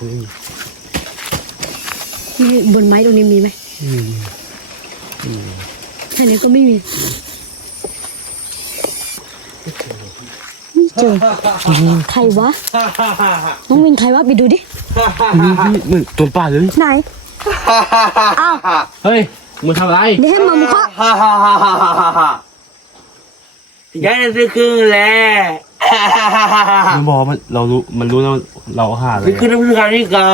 นี่บนไม้ตรงนี้มีไหมอืมแค่นี้ก็ไม่มี ไม่เจอใครวะ น้องวินใครวะ ไปดูดินี่พี่เหมือนตัวป่าเลยไหน อ้าว เฮ้ย มึงทำอะไรเดี๋ยวให้มามุขะฮ่าฮ่าฮ่าฮ่าฮ่าฮ่าฮ่ายันซื้อคืนแล้ว ฮ่าฮ่าฮ่าฮ่าฮ่ามันบอกว่ามันเรารู้มันรู้แล้วเราหาเลยซื้อคืนน้ำซื้อกันนี่กา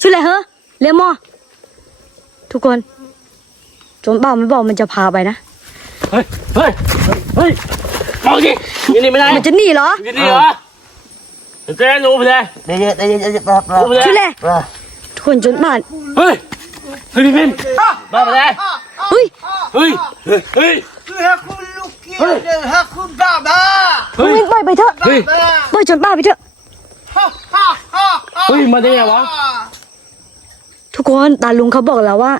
ชื่ออะไรเหรอเลมอทุกคนโจนเปล่าไม่บอกมันจะพาไปนะเฮ้ยเฮ้ยเฮ้ยเอาดินี่นี่ไม่ได้มันจะหนีเหรอนี่นี่เหรอเจ๊รู้ไปเลยเดี๋ยวเดี๋ยวเดี๋ยวเดี๋ยวแป๊บแป๊บรู้ไปเลยชื่ออะไรทุกคนโจนบ้านเฮ้ยเฮ้ยพี่พิมมาไปเลยเฮ้ยเฮ้ยเฮ้ยให้คุณลูกเกียร์ เดี๋ยวให้คุณบ้าบ้าน้องวินปล่อยไปเถอะเฮ้ยปล่อยจนบ้าไปเถอะฮ่าฮ่าฮ่าเฮ้ยมาได้ไงวะทุกคนตาลุงเขาบอกแล้วว่า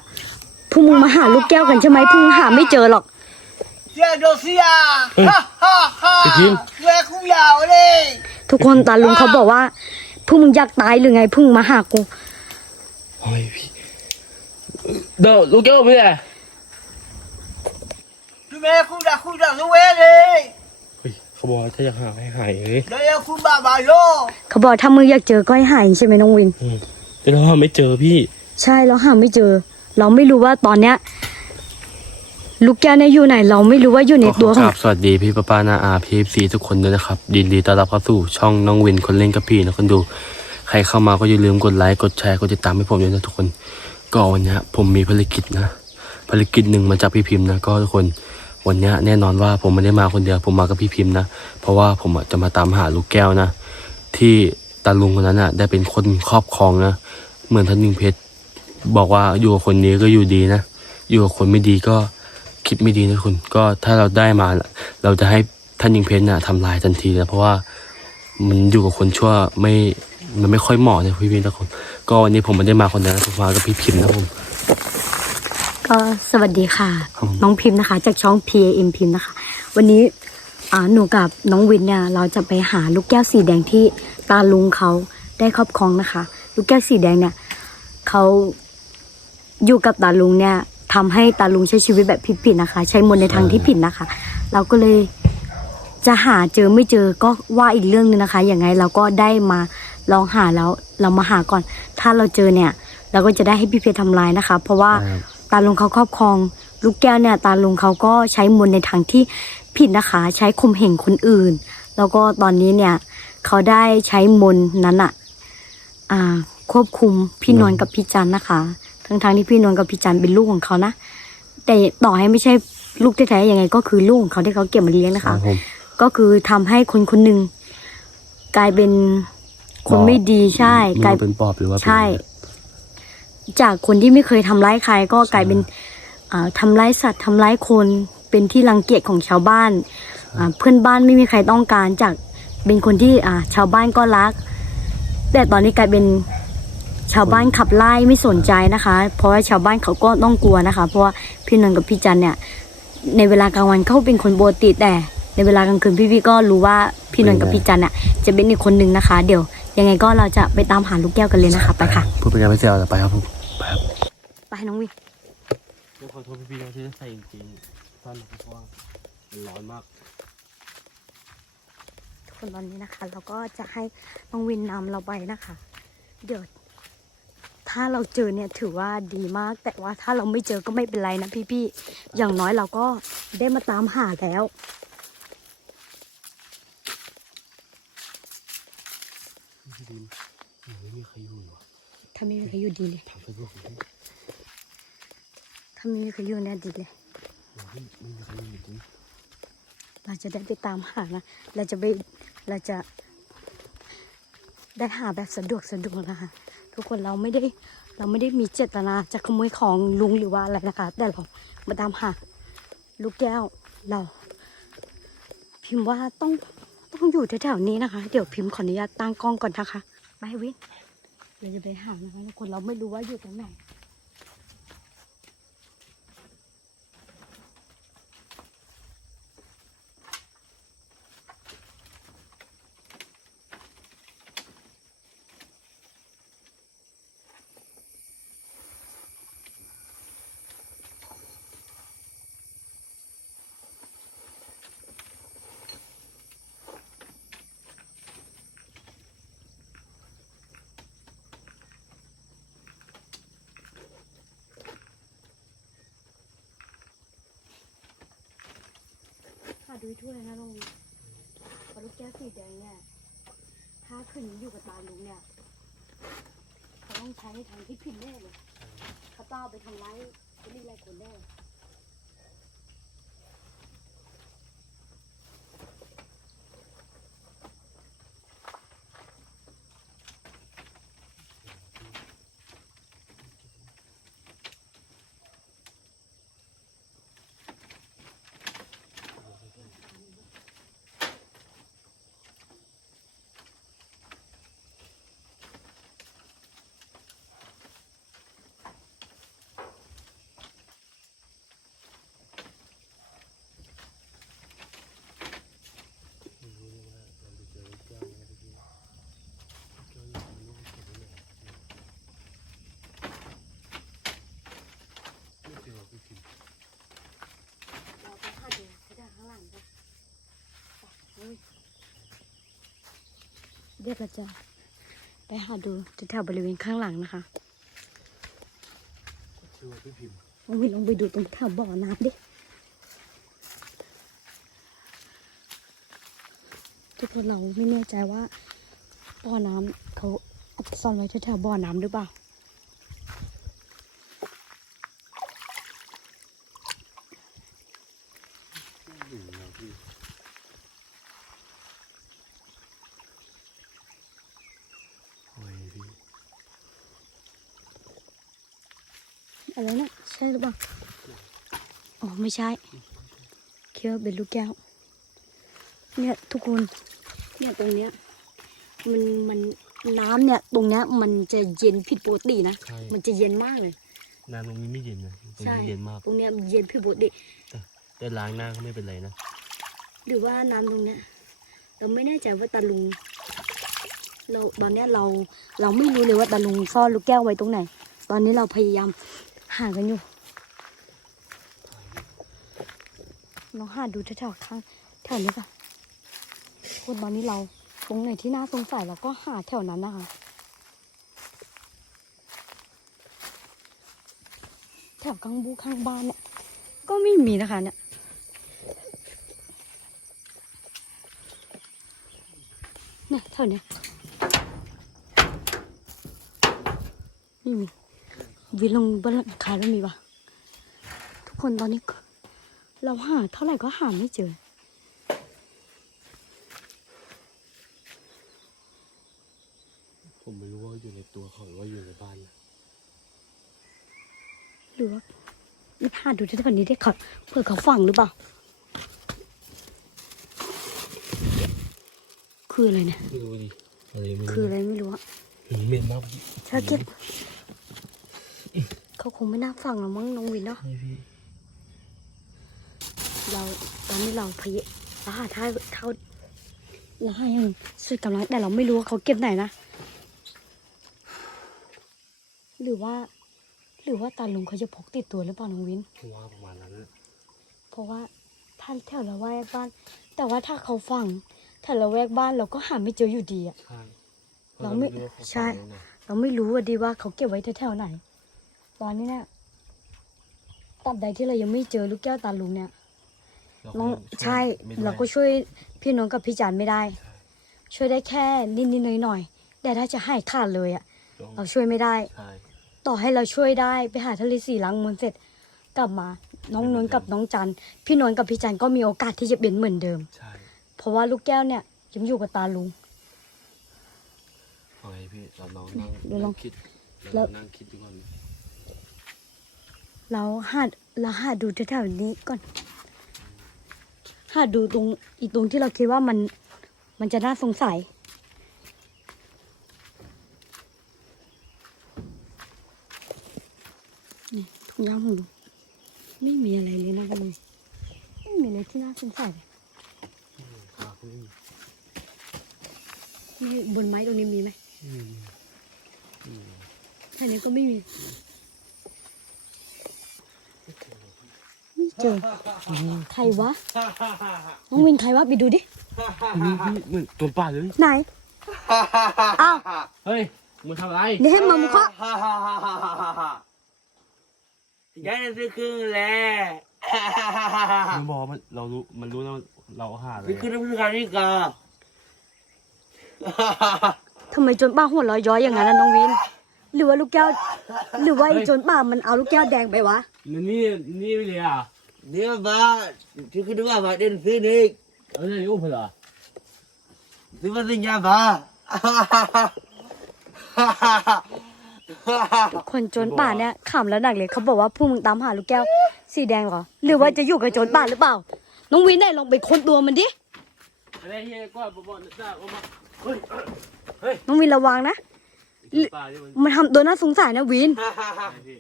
พวกมึงมาหาลูกแก้วกันใช่ไหมพวกมึงหาไม่เจอหรอกเดี๋ยวโดเซียฮ่าฮ่าฮ่าพี่พิมเวคุณยาวเลยทุกคนตาลุงเขาบอกว่าพวกมึงอยากตายหรือไงพวกมึงมาหากูเฮ้ยพี่เดี๋ยวลูกแก้วไปเลย แม่คุณด่าคุณด่าดูเว้เลยเฮ้ยเขาบอกว่าถ้าอยากหาให้หายเลยเดี๋ยวคุณบ้าบ้าโลเขาบอกถ้ามึงอยากเจอก็ให้หายใช่ไหมน้องวิน อืมแต่เราหาไม่เจอพี่ ใช่เราหาไม่เจอ เราไม่รู้ว่าตอนเนี้ย ลูกแก้วเนี่ยอยู่ไหน เราไม่รู้ว่าอยู่ในตัวขขอองกราบสวัสดีพี่ป้าป้านาอาพีซีทุกคนด้วยนะครับยินดีต้อนรับเข้าสู่ช่องน้องวินคนเล่นกับพี่นะคนดู ใครเข้ามาก็อย่าลืมกดไลค์กดแชร์กดติดตามให้ผมด้วยนะทุกคน ก็วันเนี้ยผมมีภารกิจนะภารกิจหนึ่งมาจากพี่พิมพ์นะก็ทุกคน วันนี้แน่นอนว่าผมไม่ได้มาคนเดียว ผมมากับพี่พิมพ์นะ เพราะว่าผมจะมาตามหาลูกแก้วนะ ที่ตาลุงคนนั้นอะ ได้เป็นคนครอบครองนะ เหมือนท่านยิงเพชรบอกว่าอยู่กับคนนี้ก็อยู่ดีนะ อยู่กับคนไม่ดีก็คิดไม่ดีนะคุณ ก็ถ้าเราได้มา เราจะให้ท่านยิงเพชรน่ะทำลายทันทีนะ เพราะว่ามันอยู่กับคนชั่วไม่ มันไม่ค่อยเหมาะนะพี่พิมพ์นะคุณก็วันนี้ผมไม่ได้มาคนเดียวผมมากับพี่พิมพ์นะผม ก็สวัสดีค่ะครับน้องพิมพ์นะคะ จากช่อง P A M พิมพ์นะคะ วันนี้อ่าหนูกับน้องวินเนี่ยเราจะไปหาลูกแก้วสีแดงที่ตาลุงเขาได้ครอบครองนะคะ ลูกแก้วสีแดงเนี่ยเขาอยู่กับตาลุงเนี่ยทำให้ตาลุงใช้ชีวิตแบบผิดๆนะคะ ใช้มนต์ในทางที่ผิดนะคะ เราก็เลยจะหาเจอไม่เจอก็ว่าอีกเรื่องหนึงนะคะอย่างไงเราก็ได้มาลองหาแล้วเรามาหาก่อน ถ้าเราเจอเนี่ย เราก็จะได้ให้พี่เพชรทำลายนะคะ เพราะว่าครับ ตาลุงเขาครอบครอง ลูกแก้วเนี่ยตาลุงเขาก็ใช้มนต์ในทางที่ผิดนะคะ ใช้ข่มเหงคนอื่น แล้วก็ตอนนี้เนี่ยเขาได้ใช้มนต์นั้นอะอ่า ควบคุมพี่นวลกับพี่จันนะคะ ทั้งทางๆที่พี่นวลกับพี่จันเป็นลูกของเขานะแต่ต่อให้ไม่ใช่ลูกแท้ๆยังไง ก็คือลูกของเขาที่เขาเก็บมาเลี้ยงนะครัคะบผมก็คือทำให้คนคนหนึ่งกลายเป็นคนไม่ดีใช่ไม่กลายรู้เป็นปอบหรือว่าเป็นใช่ จากคนที่ไม่เคยทำร้ายใครก็กลายเป็นอ่าทำร้ายสัตว์ทำร้ายคนเป็นที่รังเกียจของชาวบ้านอ่าเพื่อนบ้านไม่มีใครต้องการจากเป็นคนที่อ่าชาวบ้านก็รัก แต่ตอนนี้กลายเป็นชาวบ้านขับไล่ไม่สนใจนะคะ เพราะว่าชาวบ้านเขาก็ต้องกลัวนะคะ เพราะว่าพี่นนท์กับพี่จันเนี่ย ในเวลากลางวันเขาเป็นคนปกติแต่ในเวลากลางคืนพี่ๆก็รู้ว่าพี่นนท์กับพี่จันเนี่ยจะเป็นอีกคนนึงนะคะ เดี๋ยว ยังไงก็เราจะไปตามหาลูกแก้วกันเลยนะคะไปค่ะพูดไปยังไม่เสร็จเอาแต่ไปครับผมไปครับไปน้องวิขอโทษพี่ๆนะที่ใส่จริงๆสั้นเพราะว่ามันร้อนมากทุกคนตอนนี้นะคะ เราก็จะให้น้องวินนำเราไปนะคะ เดี๋ยวถ้าเราเจอเนี่ยถือว่าดีมาก แต่ว่าถ้าเราไม่เจอก็ไม่เป็นไรนะพี่ๆอย่างน้อยเราก็ได้มาตามหาแล้ว พี่ดินไม่มีใครอยู่หรอ ถ้าไม่มีใครอยู่ดีเลยถ้าไม่มีใครอยู่เนี่ยดีเลยไม่ไม่มีใครอยู่จริงเราจะได้ไปตามหานะ เราจะไปเราจะ ได้หาแบบสะดวกสะดวกนะคะทุกคนเราไม่ได้เราไม่ได้มีเจตนาจะขโมยของลุงหรือว่าอะไรนะคะ แต่เรามาตามหาลูกแก้วเรา พิมพ์ว่าต้องต้องอยู่แถวๆนี้นะคะ เดี๋ยวพิมพ์ขออนุญาตตั้งกล้องก่อนนะคะไปวิน เราจะไปหานะคะทุกคนเราไม่รู้ว่าอยู่ตรงไหน ดูให้ทั่วเลยนะลุงเพราะลูกแก้วสีแดงเนี่ย ถ้าขึ้นอยู่กับตาลุงเนี่ย เขาต้องใช้ในทางที่ผิดแน่เลยเขาต้องเอาไปทำร้ายคนนี้หลายคนแน่รู้เลยว่าเราจะเจอแก้วยังไงพี่แก้วยังไม่รู้ว่าเก็บไว้ไหนไม่เจอพี่พิมพ์ เราไปหาดูเขาจะข้างหลังกัน เดี๋ยวเราจะไปหาดูแถวๆบริเวณข้างหลังนะคะเจอพี่พิมพ์ลองไปลองไปดูตรงแถวบ่อน้ำดิทุกคนเราไม่แน่ใจว่าบ่อน้ำเขาเอาไปซ่อนไว้แถวๆบ่อน้ำหรือเปล่า อยู่แล้วพี่โอ้ยพี่ อะไรนะใช่หรือเปล่าอ๋อไม่ใช่เคี้ยวเป็นลูกแก้ว เนี่ยทุกคนเนี่ยตรงเนี้ยมันมันน้ำเนี่ยตรงเนี้ยมันจะเย็นผิดปกตินะใช่ มันจะเย็นมากเลย น้ำตรงนี้ไม่เย็นนะตรงใช่ นี้เย็นมาก ตรงเนี้ยมันเย็นผิดปกติ แต่ล้างหน้าก็ไม่เป็นไรนะหรือว่าน้ำตรงเนี้ยเราไม่แน่ใจว่าตาลุง เราตอนเนี้ยเราเราไม่รู้เลยว่าตาลุงซ่อนลูกแก้วไว้ตรงไหน ตอนนี้เราพยายาม หากันอยู่ลองหาดูแถวๆข้างแถวนี้ค่ะคนตอนนี้เราตรงไหนที่น่าสงสัยเราก็หาแถวนั้นนะคะแถวข้างบูข้างบ้านเนี่ย ก็ไม่มีนะคะเนี่ยเนี่ยแถวเนี้ยไม่มี วิลงบนหลังคาแล้วมีปะทุกคนตอนนี้ก็เราหาเท่าไหร่ก็หาไม่เจอ ผมไม่รู้ว่าอยู่ในตัวเขาหรือว่าอยู่ในบ้านนะหรือว่านี่พาดูที่แถวนี้ได้เขาเผื่อเขาฝังหรือเปล่า คืออะไรเนี่ย ไม่รู้ดิอะไรไม่คือรู้อะไรไม่รู้อะหืมเหม็นมากพี่ถ้าเก็บ เขาคงไม่น่าฟังหรอกมั้งน้องวินเนาะใช่พี่เราตอนนี้เราพยเราหาท่าเท่าเราหายังสุดกำลังแต่เราไม่รู้ว่าเขาเก็บไหนนะหรือว่า หรือว่าตาลุงเขาจะพกติดตัวหรือเปล่าน้องวินผมว่าประมาณนั้นนะเพราะว่าท่านแถวละแวกบ้าน แต่ว่าถ้าเขาฟังแถวละแวกบ้านเราก็หาไม่เจออยู่ดีอะ ใช่เราไม่ พะว่ขใช่ฟังแล้วนะ เราไม่รู้ว่าดีว่าเขาเก็บไว้แถวๆไหน ตอนนี้เนี่ยตราบใดที่เรายังไม่เจอลูกแก้วตาลุงเนี่ยเราน้องก็ใช่ไม่ได้เราก็ช่วยพี่น้องกับพี่จันไม่ได้ใช่ช่วยได้แค่นิดๆหน่อยๆแต่ถ้าจะให้ขาดเลยอะต้องเราช่วยไม่ได้ใช่ต่อให้เราช่วยได้ไปหาทะเลสีล้างมนต์เสร็จ กลับมา น้องนนท์กับน้องจันพี่นนท์กับพี่จันก็มีโอกาสที่จะเป็นเหมือนเดิมใช่เพราะว่าลูกแก้วเนี่ยยังอยู่กับตาลุงเอาไงพี่เราลองนั่งเดี๋ยวลองคิดแล้เราวนั่งคิดดูก่อน เราหาเราหาดูแถวๆนี้ก่อน หาดูตรงอีตรงที่เราคิดว่ามันมันจะน่าสงสัย นี่ถุงยางหมูไม่มีอะไรเลยนะคุณไม่มีอะไรที่น่าสงสัยเลย ครับพี่ นี่บนไม้ตรงนี้มีไหม อืมอืม แค่นี้ก็ไม่มี ไม่ เจอใครวะ น้องวินใครวะไปดูดินี่พี่เหมือนตัวป่าเลย ไหน อ้าว เฮ้ยมึงทำอะไรเดี๋ยวให้มามุขะฮ่าฮ่าฮ่าฮ่าฮ่าฮ่าฮ่าย้ายหนังสือครึ่งแล้วฮ่าฮ่าฮ่าฮ่าฮ่ามันบอกว่ามันเรารู้มันรู้นะเราหาอะไรซื้อคืนน้ำซื้อการนี่กาทำไมโจนป่าหัวเร้อยย้อยอย่างนั้นนะน้องวิน หรือว่าลูกแก้ว หรือว่าไอ้โจนป่ามันเอาลูกแก้วแดงไปวะ นี่นี่ไม่เลยอะ เนี่ยบ้าซื้อคืนน้ำบ้าเดินซื้อนี่เออนี่อุ้มเหรอซื้อมาสิญญาบ้าคนโจนป่าเนี่ยขำแล้วหนักเลยเขาบอกว่าพวกมึงตามหาลูกแก้ว สีแดงเหรอ หรือว่าจะอยู่กับโจนป่าหรือเปล่า น้องวินได้ลองไปค้นตัวมันดิอะไรเฮียก็บอกบอกจ้าออกมาน้องวินระวังนะตายด้วยมันทำตัวน่าสงสารนะวิน พี่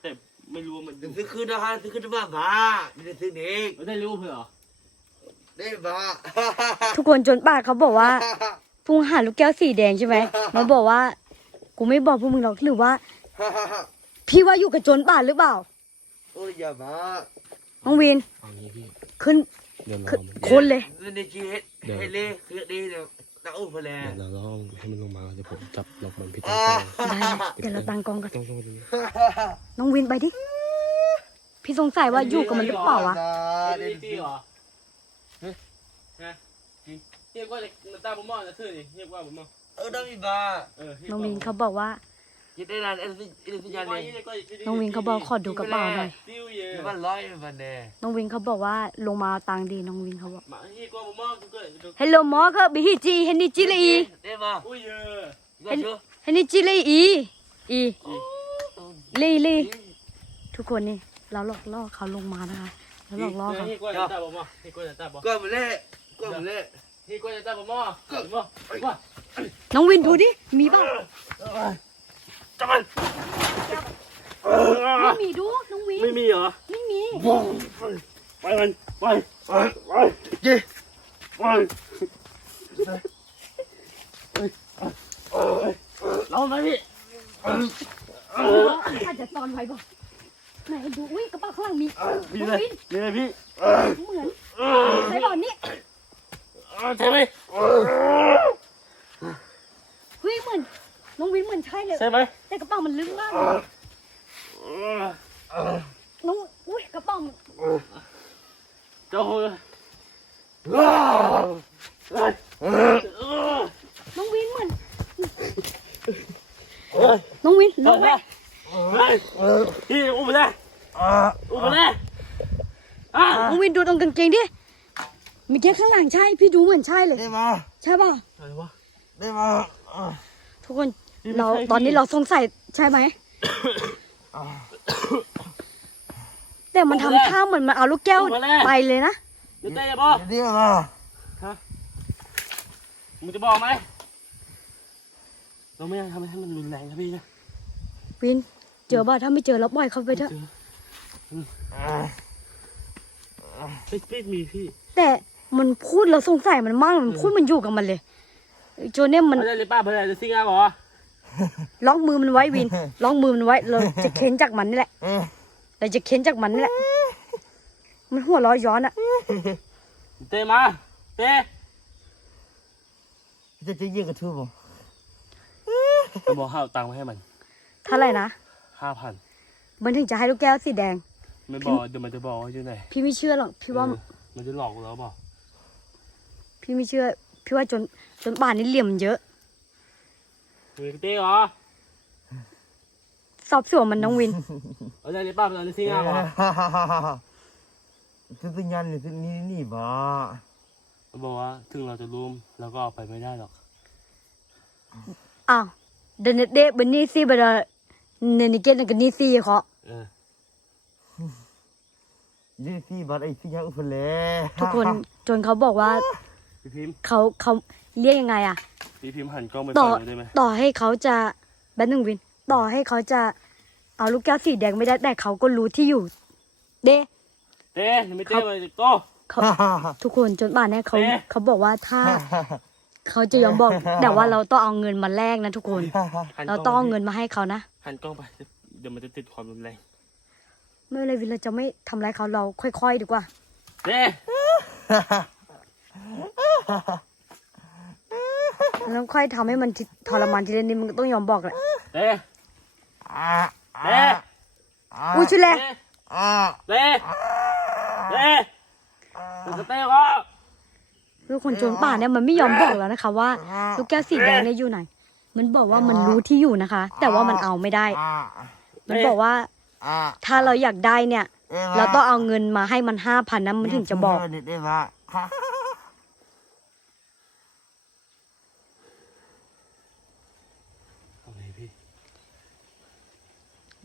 แต่ ไม่รู้ว่ามันซื้อคืนนะฮะซื้อคืนน้ำบ้าบ้าไม่ได้ซื้อนี่ไม่ได้รู้เพื่อได้บ้า ทุกคนโจนป่าเขาบอกว่าพวกมึงหาลูกแก้วสีแดงใช่ไหม มันบอกว่า กูไม่บอกพวกมึงหรอกหรือว่า พี่ว่าอยู่กับโจนป่าหรือเปล่าโอ้ยอย่าบ้าน้องวินเอางี้พี่ขึ้น เดี๋ยวเราขึ้นคนเลยนี่ในชีวิตให้เล่คือดีเนี่ย ตาอุ้มพลังเดี๋ยวเราลองให้มันลงมาเดี๋ยวผมจับล็อกมันพี่อ่าตั้งได้เดี๋ยวเราตั้งกล้องกันต้องต้องดูน้องวินไปดิ พี่สงสัยว่าอยู่กับมันหรือเปล่าวะเล่นพี่เหรอฮะฮะเรียกว่าจะตาผมมองจะถือนี่เรียกว่าผมมองเออต้องมีบ้าเออน้องวินเขาบอกว่า คิดได้นานเอ็นเอ็นสัญญาณเลยน้องวินเขาบอกขอดูกระเป๋าหน่อยติ้วเย่มันร้อยมันแน่น้องวินเขาบอกว่าลงมาเอาตังค์ดีน้องวินเขาบอกมาเรียกว่าผมมองทุกคนเฮลโลหมอครับบิฮิจีเฮนิจิเลยอีได้มาอุ้ยเยอะก็เชื่อเฮนิจิเลยอีอีเลยเลยทุกคนนี่เราหลอกล่อเขาลงมานะคะเราหลอกล่อเขาเรียกว่าจะตาผมมองเรียกว่าจะตาผมก็มาเล่ก็มาเล่เรียกว่าจะตาผมมองผมมองว่าน้องวินดูดิมีเปล่า จับมันไม่มีดูน้องวินไม่มีเหรอไม่มีไปมันไปไปไปเจ๊ไปเราไหมพี่อาจจะซ่อนไว้ก่อนไหนดูอุ้ยกระเป๋าข้างหลังมีพี่น้องเลยวินนี่เลยพี่เหมือนใส่บอลนี่ใช่ไหมเฮ้ยเหมือน น้องวินเหมือนใช่เลย ใช่ไหมแต่กระเป๋ามันลึกมากเลยน้องอุ้ยกระเป๋ามันเจ้าน้องวินเหมือนน้องวินลงไปพี่อุ้มไปเลยอุ้มไปเลยอะน้องวินดูตรงกางเกงดิเมีแค่ข้างหลังใช่ พี่ดูเหมือนใช่เลย ได้มา ใช่ป่ะอะไรวะได้มาทุกคนนี่ไม่ เราใช่พี่ตอนนี้เราสงสัยใช่ไหม แต่มันทำท่าเหมือนมันเอาลูกแก้วไปเลยนะ เดี๋ยวเต้จะบอกได้มามึงจะบอกไหมเราไม่ทำให้มันรุนแรงนะพี่นะวิน เจอป่ะถ้าไม่เจอเราปล่อยเขาไปเถอะพี่พี่มีพี่แต่มันพูดเราสงสัยมันมากมันพูดมันอยู่กับมันเลยไอ้โจนเนี่ยมันไม่ได้เลยป้าไม่ได้เลยซิงอะบอก ล็อกมือมันไว้วินล็อกมือมันไว้ เราจะเค้นจากมันนี่แหละเราจะเค้นจากมันนี่แหละ มันหัวเร้อยย้อนอะเต้มาเต้จะจะยิงกระทืบผมจะบอกห้าตังค์มาให้มันเท่าไหร่นะห้าพันมันถึงจะให้ลูกแก้วสีแดง ไม่บอกเดี๋ยวมันจะบอกว่าอยู่ไหนพี่ไม่เชื่อหรอกพี่ว่ามันจะหลอกเราเปล่าพี่ไม่เชื่อ พี่ว่าจนจนป่านนี้เหลี่ยมมันเยอะ มึงเต้เหรอสอบสวนมันน้องวิน เอาได้เลยป้าเป็นอะไรซิงอะบอกซื้อสัญญาณนี่ซื้อนี่นี่บ้ามันบอกว่าถึงเราจะรุมเราก็เอาไปไม่ได้หรอกอ้าวเดนเดบันนี่ซีบดาเนนิเกตกันนี่ซีเขาเออยี่สี่บาทไอ้สัญญาณอุ้มเลยทุกคนจนเขาบอกว่าพี่พิมพ์เขาเขาเรียกยังไงอะพี่พิมพ์หันกล้องไปต่อฝั่งนู้นได้ไหมต่อให้เขาจะแบนหนึ่งวิน ต่อให้เขาจะเอาลูกแก้วสีแดงไม่ได้แต่เขาก็รู้ที่อยู่ เด้ เต้ยังไม่เต้เลยโตเขาทุกคนจนป่านเนี้ยเขาเอ๊ะ เขาบอกว่าถ้าเขาจะยอมบอกแต่ว่าเราต้องเอาเงินมาแลกนะทุกคน หันกเราล้ต้องเอาไปเงินมาให้เขานะหันกล้องไปเดี๋ยวมันจะติดความรุนแรงไม่เป็นไรวินเราจะไม่ทำร้ายเขาเราค่อย ๆ ดีกว่า เต้ เราต้องค่อยทำให้มันทรมานทีละนิดมันก็ต้องยอมบอกแหละเต้อ่าเต้อุ้ยชุดแรกเต้เต้เต้จะเต้ก็คือคนโจรป่าเนี่ยมันไม่ยอมบอกแล้วนะคะว่าลูกแก้วสีแดงเนี่ยอยู่ไหน มันบอกว่ามันรู้ที่อยู่นะคะ แต่ว่ามันเอาไม่ได้ มันบอกว่าถ้าเราอยากได้เนี่ย เราต้องเอาเงินมาให้มันห้าพันนะมันถึงจะบอก เอาไง พี่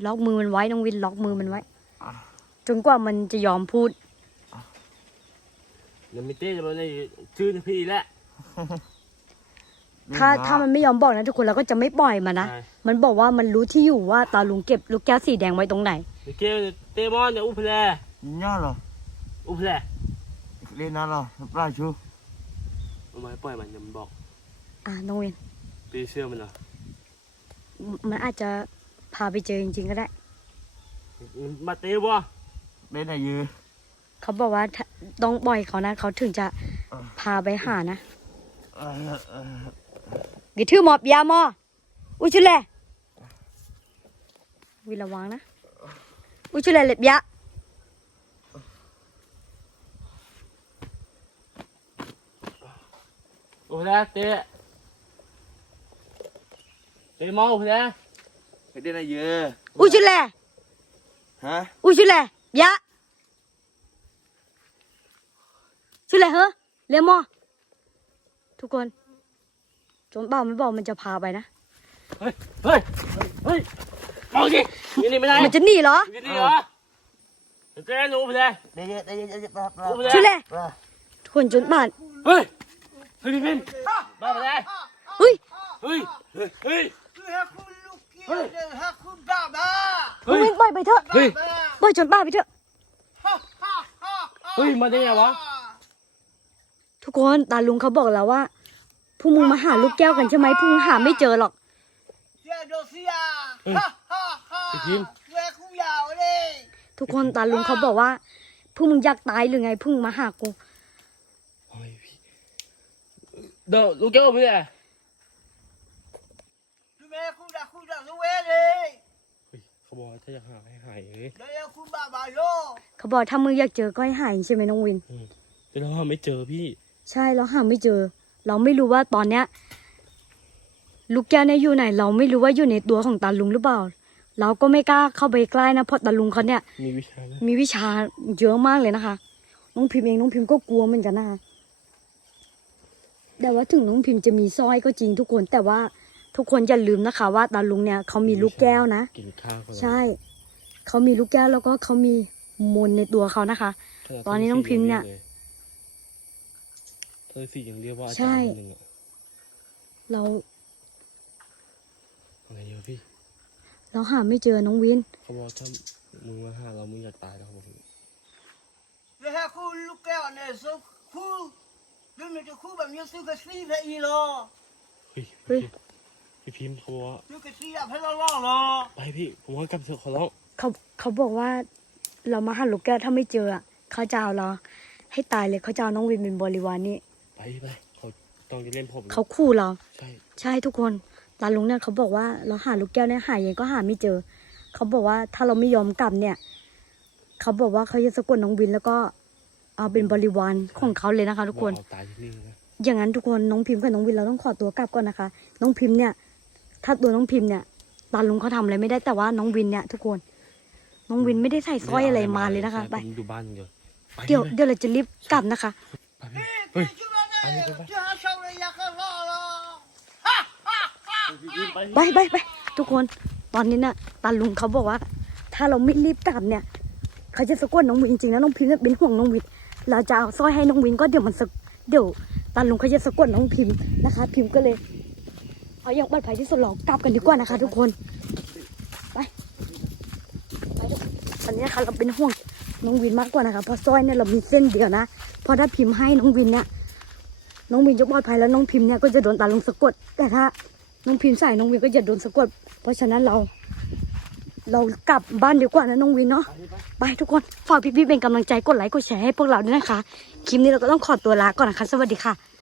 ล็อกมือมันไว้น้องวินล็อกมือมันไว้ จนกว่ามันจะยอมพูดเดี๋ยวมีเต้จะมาในชื่อพี่แล้วถ้าถ้ามันไม่ยอมบอกนะทุกคนเราก็จะไม่ปล่อยมันนะ ใช่ มันบอกว่ามันรู้ที่อยู่ว่าตาลุงเก็บลูกแก้วสีแดงไว้ตรงไหนมีเก้เต้มอนเนี่ยอุ้มแพล nhớ rồi อุ้มแพล lên nó rồi ra chú เอามาให้ปล่อยมันอย่ามันบอกอ่าน้องวินตีเชื่อมันเหรอ มันอาจจะพาไปเจอจริงๆก็ได้ มาเต้บ่ đây là gì เขาบอกว่าถ้าต้องปล่อยเขานะเขาถึงจะพาไปหานะ Ờ, ờ, กระทือหมอบยาหมออุยชุแลวิระวังนะ อุยชุแลเล็บยะอุ้มแพลเต้เต้มอนอุ้มแพล cái đây là gì อุยชุแล hả อุยชุแลยะชุแลเฮ้อเรียมอทุกคนโจนเปล่าไม่บอกมันจะพาไปนะ เฮ้ย เฮ้ย เฮ้ยมองดิอยู่นี่ไม่ได้มันจะหนีเหรออยู่นี่เหรอเต้หนูอุ้มแพล đây đây đây đây đây ra อุ้ม ra แพลชุแล ra ทุกคนโจนป่าน เฮ้ย เฮ้ยพี่พิมบ้าไปเลยเฮ้ย เฮ้ย เฮ้ย น้องวินปล่อยไปเถอะเฮ้ยปล่อยโจนป่าไปเถอะเฮ้ยมาได้ไงวะ ทุกคนตาลุงเขาบอกแล้วว่าพวกมึงมาหาลูกแก้วกันใช่ไหมพวกมึงหาไม่เจอหรอกพี่พิมทุกคนตาลุงเขาบอกว่าพวกมึงอยากตายหรือไงพวกมึงมาหากู เฮ้ยพี่เดี๋ยวลูกแก้วไปเลย เฮ้ย เขาบอกว่าถ้าอยากหาให้หายเฮ้ยเขาบอกถ้ามึงอยากเจอก็ให้หายใช่ไหมน้องวิน แต่เราหาไม่เจอพี่ ใช่เราหาไม่เจอ เราไม่รู้ว่าตอนเนี้ย ลูกแก้วเนี่ยอยู่ไหน เราไม่รู้ว่าอยู่ในตัวของตาลุงหรือเปล่า เราก็ไม่กล้าเข้าไปใกล้นะเพราะตาลุงเขาเนี่ย มีวิชานะมีวิชาเยอะมากเลยนะคะ น้องพิมพ์เองน้องพิมพ์ก็กลัวเหมือนกันนะคะแต่ว่าถึงน้องพิมพ์จะมีสร้อยก็จริงทุกคนแต่ว่า ทุกคนอย่าลืมนะคะ ว่าตาลุงเนี่ยเขามีลูกแก้วนะ กินข้าวก่อนใช่ เขามีลูกแก้วแล้วก็เขามีมนต์ในตัวเขานะคะขนาดตอนนี้น้องพิมพ์เนี่ย เธอสี่ยังเรียกว่าอาใช่จารย์คนหนึ่งอะเราอะไรเยอะพี่ เราหาไม่เจอน้องวิน เขาบอกถ้ามึงมาหาเรามึงอยากตายแล้วเขาบอกเฮ้ย เฮ้ย พี่พิมพ์เขาบอกว่า Chú cái xí à phải lo lo lo ไปพี่ผมว่ากลับเถอะขอร้องเขาเขาบอกว่า เรามาหาลูกแก้วถ้าไม่เจออะเขาจะเอาเราให้ตายเลยเขาจะเอาน้องวินเป็นบริวารนี่ไปไปเขาต้องจะเล่นผมเขาขู่เรา ใช่ใช่ทุกคนตาลุงเนี่ยเขาบอกว่าเราหาลูกแก้วเนี่ยหายังไงก็หาไม่เจอ เขาบอกว่าถ้าเราไม่ยอมกลับเนี่ย เขาบอกว่าเขาจะสะกดน้องวินแล้วก็เอาเป็นบริวารของเขาเลยนะคะ ทุกคนว่าเอาตายที่นี่นะ อย่างนั้นทุกคนน้องพิมพ์กับน้องวินเราต้องขอตัวกลับก่อนนะคะ น้องพิมพ์เนี่ย ถ้าตัวน้องพิมพ์เนี่ยตาลุงเขาทำอะไรไม่ได้แต่ว่าน้องวินเนี่ยทุกคน น้องวินไม่ได้ใส่สร้อยอะไรมาเลยนะคะ ไปผมอยู่บ้านอย่างเดียวไปเดี๋ยวไปเดี๋ยวเราจะรีบกลับนะคะ ไปพี่เฮ้ย Chú ra đây Chú hả sau đây ya khá lo lo ไปไปไปทุกคนตอนนี้น่ะตาลุงเขาบอกว่า ถ้าเราไม่รีบกลับเนี่ย เขาจะสะกดน้องวินจริงๆนะน้องพิมพ์เนี่ยเป็นห่วงน้องวินเราจะเอาสร้อยให้น้องวินก็เดี๋ยวมันสะเดี๋ยวตาลุงเขาจะสะกดน้องพิมพ์นะคะ พิมพ์ก็เลย เอาอย่างปลอดภัยที่สุดเรากลับกันดีกว่านะคะทุกคน ไปไปทุกคนตอนนี้นะคะเราเป็นห่วงน้องวินมากกว่านะคะเพราะสร้อยเนี่ยเรามีเส้นเดียวนะพราะถ้าพิมพ์ให้น้องวินเนี่ยน้องวินจะปลอดภัยแล้วน้องพิมพ์เนี่ยก็จะโดนตาลงสะกด แต่ถ้า น้องพิมพ์ใส่น้องวินก็จะโดนสะกด เพราะฉะนั้นเรา เรากลับบ้านดีกว่านะน้องวินเนาะไปทุกคนฝากพี่ๆเป็นกำลังใจกดไลค์กดแชร์ให้พวกเราด้วยนะคะคลิปนี้เราก็ต้องขอตัวลาก่อนนะคะสวัสดีค่ะ